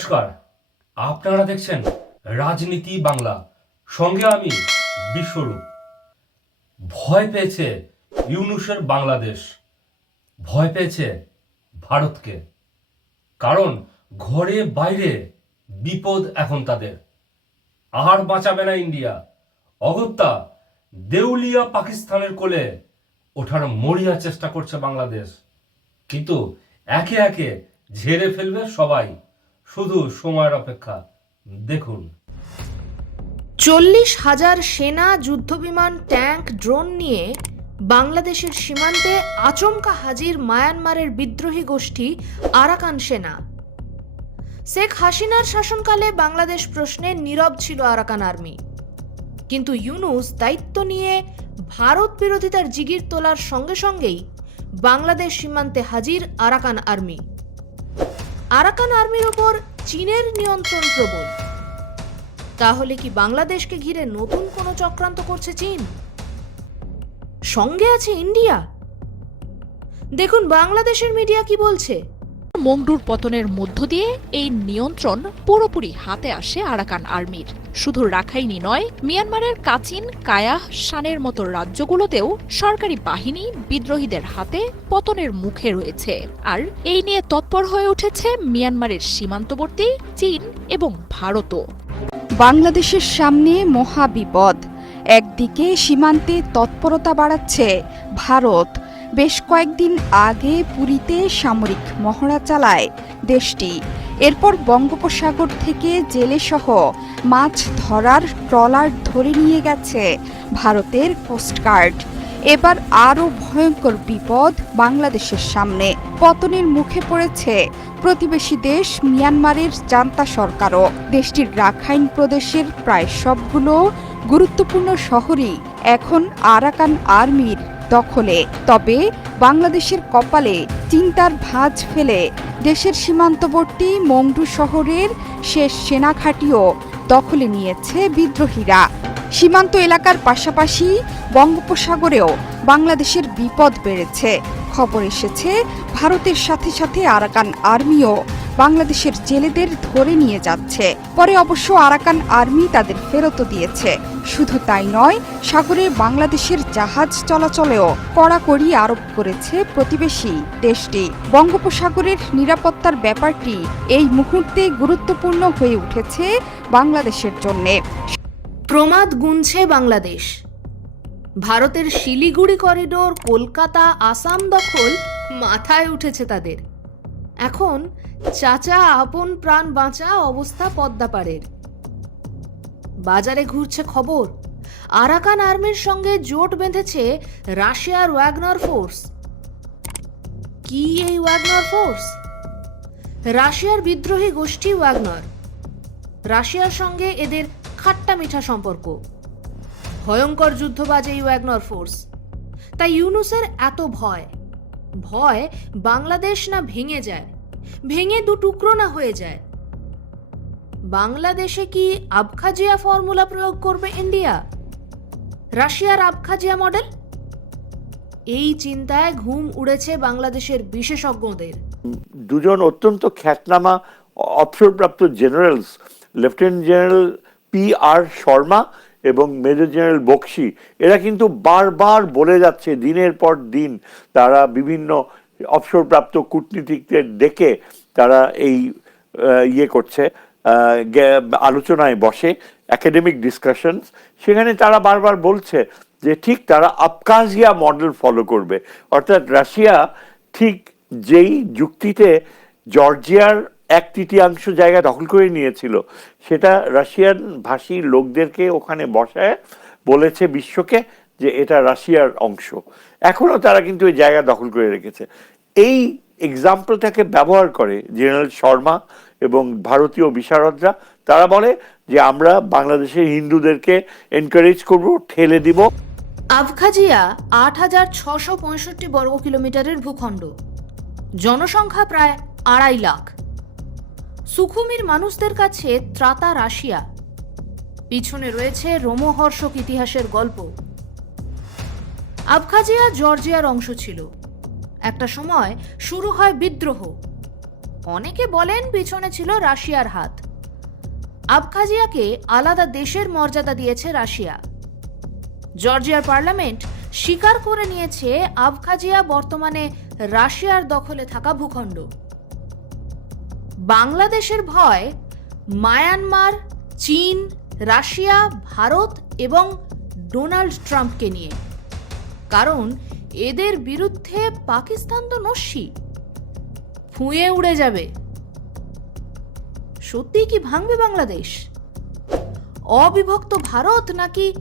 নমস্কার। আপনারা দেখছেন রাজনীতি বাংলা। সঙ্গে আমি বিশ্বরূপ। ভয় পেয়েছে ইউনুসের বাংলাদেশ। ভয় পেয়েছে ভারতকে। কারণ ঘরে বাইরে বিপদ এখন তাদের। আর বাঁচাবে না ইন্ডিয়া। অগত্যা দেউলিয়া পাকিস্তানের কোলে ওঠার মরিয়া চেষ্টা করছে বাংলাদেশ। কিন্তু একে একে ঝেড়ে ফেলবে সবাই। শুধু সময়ের অপেক্ষা। দেখুন। চল্লিশ হাজার সেনা, যুদ্ধবিমান, ট্যাঙ্ক, ড্রোন নিয়ে বাংলাদেশের সীমান্তে আচমকা হাজির মায়ানমারের বিদ্রোহী গোষ্ঠী আরাকান সেনা। শেখ হাসিনার শাসনকালে বাংলাদেশ প্রশ্নে নীরব ছিল আরাকান আর্মি। কিন্তু ইউনুস দায়িত্ব নিয়ে ভারত বিরোধিতার জিগির তোলার সঙ্গে সঙ্গেই বাংলাদেশ সীমান্তে হাজির আরাকান আর্মি। আরাকান আর্মির ওপর চীনের নিয়ন্ত্রণ প্রবল। তাহলে কি বাংলাদেশকে ঘিরে নতুন কোনো চক্রান্ত করছে চীন? সঙ্গে আছে ইন্ডিয়া। দেখুন, বাংলাদেশের মিডিয়া কি বলছে? মংডুর পতনের মধ্য দিয়ে এই নিয়ন্ত্রণ পুরোপুরি হাতে আসে আরাকান আর্মির। শুধু রাখাইনি নয়, মিয়ানমারের কাচিন, কায়াহ, শানের মতো রাজ্যগুলোতেও সরকারি বাহিনী বিদ্রোহীদের হাতে পতনের মুখে রয়েছে। আর এই নিয়ে তৎপর হয়ে উঠেছে মিয়ানমারের সীমান্তবর্তী, চীন এবং ভারতও। বাংলাদেশের সামনে মহা বিপদ একদিকে সীমান্তে তৎপরতা বাড়াচ্ছে ভারত বেশ কয়েকদিন আগে পুরীতে সামরিক মহড়া চালায় দেশটি। এরপর বঙ্গোপসাগর থেকে জেলেসহ মাছ ধরার ট্রলার ধরে নিয়ে গেছে ভারতের কোস্টগার্ড এবার আরও ভয়ঙ্কর বিপদ বাংলাদেশের সামনে। পতনের মুখে পড়েছে প্রতিবেশী দেশ মিয়ানমারের জান্তা সরকারও। দেশটির রাখাইন প্রদেশের প্রায় সবগুলো গুরুত্বপূর্ণ শহরই এখন আরাকান আর্মির দখলে। তবে বাংলাদেশের কপালে চিন্তার ভাঁজ ফেলে দেশের সীমান্তবর্তী মংডু শহরের শেষ সেনাঘাঁটিও দখলে নিয়েছে বিদ্রোহীরা। সীমান্ত এলাকার পাশাপাশি বঙ্গোপসাগরেও বাংলাদেশের বিপদ বেড়েছে। খবর এসেছে, ভারতের সাথে সাথে আরাকান আর্মিও বাংলাদেশের জেলেদের ধরে নিয়ে যাচ্ছে। পরে অবশ্য আরাকান আর্মি তাদের ফেরতও দিয়েছে। শুধু তাই নয়, সাগরে বাংলাদেশের জাহাজ চলাচলেও কড়াকড়ি আরোপ করেছে প্রতিবেশী দেশটি। বঙ্গোপসাগরের নিরাপত্তার ব্যাপারটি এই মুহূর্তে গুরুত্বপূর্ণ হয়ে উঠেছে বাংলাদেশের জন্যে। প্রমাদ গুনছে বাংলাদেশ। ভারতের শিলিগুড়ি করিডোর, কলকাতা, আসাম দখল মাথায় উঠেছে তাদের। এখন চাচা আপন প্রাণ বাঁচা অবস্থা পদ্মাপাড়ের। বাজারে ঘুরছে খবর, আরাকান আর্মির সঙ্গে জোট বেঁধেছে রাশিয়ার ওয়াগনার ফোর্স। কি এই ওয়াগনার ফোর্স? রাশিয়ার বিদ্রোহী গোষ্ঠী ওয়াগনার। রাশিয়ার সঙ্গে এদের খাট্টা মিঠা সম্পর্ক। ভয়ঙ্কর যুদ্ধবাজ এই ওয়াগনর ফোর্স। তাই ইউনুসের এত ভয়। ভয় বাংলাদেশ না ভেঙে যায়? ভেঙে দু টুকরো না হয়ে যায়? বাংলাদেশে কি আবখাজিয়া ফর্মুলা প্রয়োগ করবে ইন্ডিয়া? রাশিয়ার আবখাজিয়া মডেল? এই চিন্তায় ঘুম উড়েছে বাংলাদেশের বিশেষজ্ঞদের। দুজন অত্যন্ত খ্যাতনামা অবসরপ্রাপ্ত generals lieutenant general P R Sharma এবং মেজর জেনারেল বক্সি, এরা কিন্তু বারবার বলে যাচ্ছে দিনের পর দিন তারা বিভিন্ন অবসরপ্রাপ্ত কূটনীতিকদের ডেকে তারা এই ইয়ে করছে আলোচনায় বসে একাডেমিক ডিসকাশনস সেখানে তারা বারবার বলছে যে ঠিক তারা আবকাজিয়া মডেল ফলো করবে। অর্থাৎ রাশিয়া ঠিক যেই যুক্তিতে জর্জিয়ার এক তৃতীয়াংশ জায়গা দখল করে নিয়েছিল। সেটা রাশিয়ান ভাষী লোকদেরকে ওখানে বসায়, বলেছে বিশ্বকে যে এটা রাশিয়ার অংশ। এখনও তারা কিন্তু ওই জায়গা দখল করে রেখেছে। এই এক্সাম্পলটাকে ব্যবহার করে জেনারেল শর্মা এবং ভারতীয় বিশারদরা, তারা বলে যে আমরা বাংলাদেশের হিন্দুদেরকে এনকারেজ করব, ঠেলে দিব। আবখাজিয়া আট হাজার ছশো পঁয়ষট্টি বর্গ কিলোমিটারের ভূখণ্ড। জনসংখ্যা প্রায় আড়াই লাখ। সুখুমির মানুষদের কাছে ত্রাতা রাশিয়া। পিছনে রয়েছে রোমহর্ষক ইতিহাসের গল্প। আবখাজিয়া, জর্জিয়ার অংশ ছিল। একটা সময় শুরু হয় বিদ্রোহ। অনেকে বলেন পিছনে ছিল রাশিয়ার হাত। আবখাজিয়াকে আলাদা দেশের মর্যাদা দিয়েছে রাশিয়া। জর্জিয়ার পার্লামেন্ট স্বীকার করে নিয়েছে আবখাজিয়া বর্তমানে রাশিয়ার দখলে থাকা ভূখণ্ড। বাংলাদেশের ভয়, মায়ানমার, চীন, রাশিয়া, ভারত এবং ডোনাল্ড ট্রাম্পকে নিয়ে। কারণ এদের বিরুদ্ধে পাকিস্তান তো নস্যি। ফুঁয়ে উড়ে যাবে। সত্যি কি ভাঙবে বাংলাদেশ? অবিভক্ত ভারত নাকি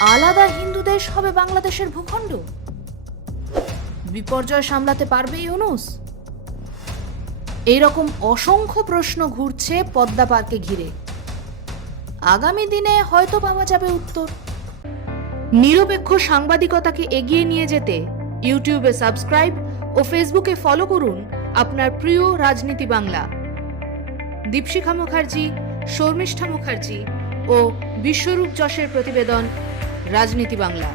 আলাদা হিন্দু দেশ হবে বাংলাদেশের ভূখণ্ড? বিপর্যয় সামলাতে পারবে ইউনুস? এইরকম অসংখ্য প্রশ্ন ঘুরছে পদ্মা পার্কে ঘিরে। আগামী দিনে হয়তো পাওয়া যাবে উত্তর। নিরপেক্ষ সাংবাদিকতাকে এগিয়ে নিয়ে যেতে ইউটিউবে সাবস্ক্রাইব ও ফেসবুকে ফলো করুন আপনার প্রিয় রাজনীতি বাংলা। দীপশিখা মুখার্জি, শর্মিষ্ঠা মুখার্জি ও বিশ্বরূপ যশের প্রতিবেদন রাজনীতি বাংলা।